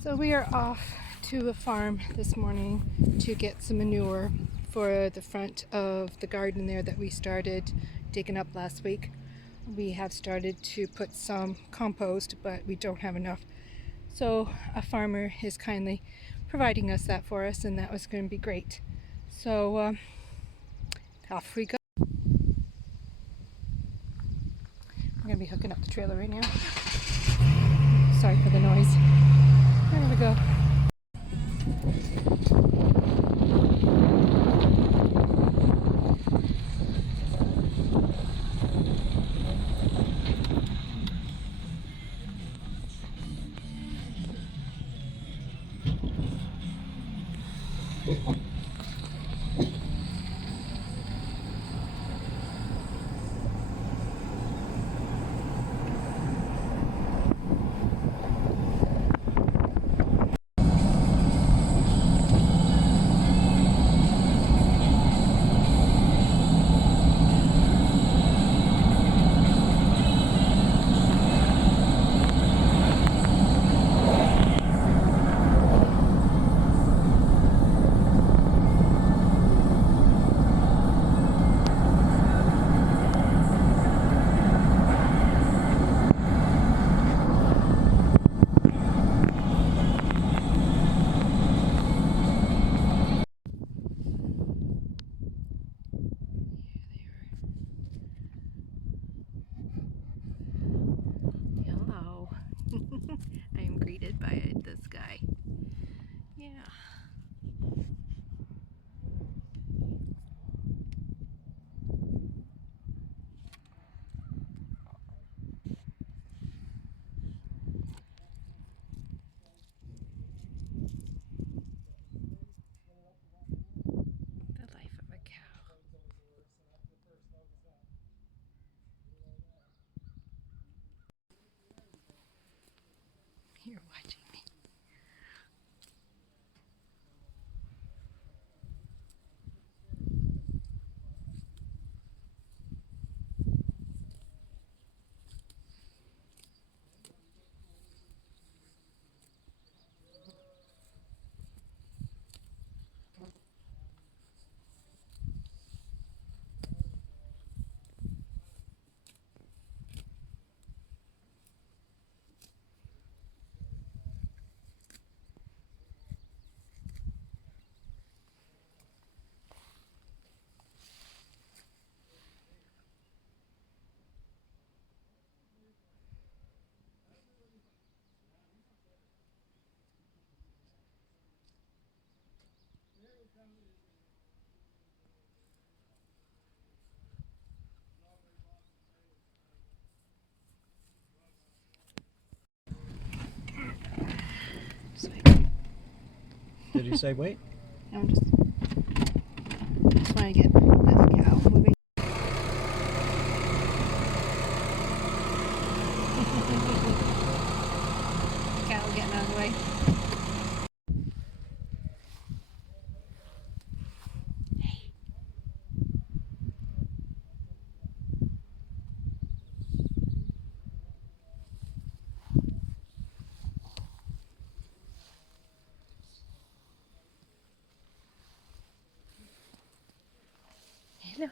So we are off to a farm this morning to get some manure for the front of the garden there that we started digging up last week. We have started to put some compost, but we don't have enough. So a farmer is kindly providing us that for us, and that was going to be great. So off we go. We're going to be hooking up the trailer right now. Sorry for the noise. There we go. Hello. I am greeted by this guy. Yeah. The life of a cow. You're watching me. Did you say wait? I'm just trying to get this cow moving. Cow getting out of the way. Hey. Hello.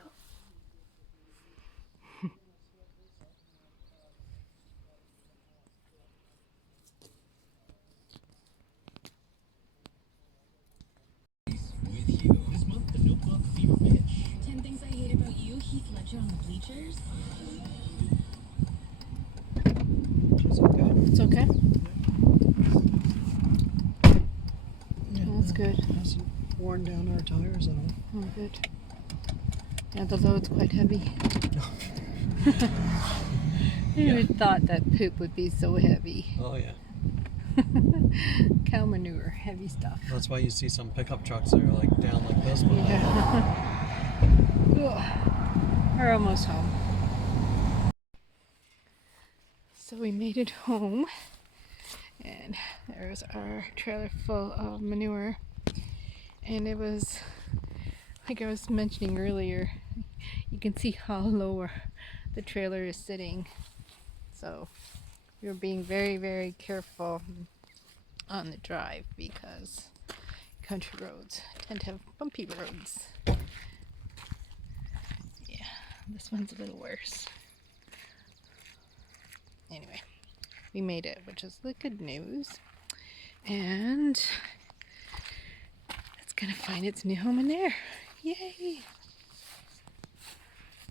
With you. This month, the Notebook Fever Pitch. 10 Things I Hate About You, Heath Ledger on the bleachers. It's okay. It's okay? Yeah, That's good. Hasn't worn down our tires at all. Oh, good. Yeah, the load's quite heavy. Who would thought that poop would be so heavy? Oh yeah. Cow manure, heavy stuff. That's why you see some pickup trucks that are like down like this one. Yeah. We're almost home. So we made it home, and there's our trailer full of manure. And it was, like I was mentioning earlier, you can see how low the trailer is sitting. So we were being very, very careful on the drive because country roads tend to have bumpy roads. Yeah, this one's a little worse. Anyway, we made it, which is the good news. And it's gonna find its new home in there. Yay!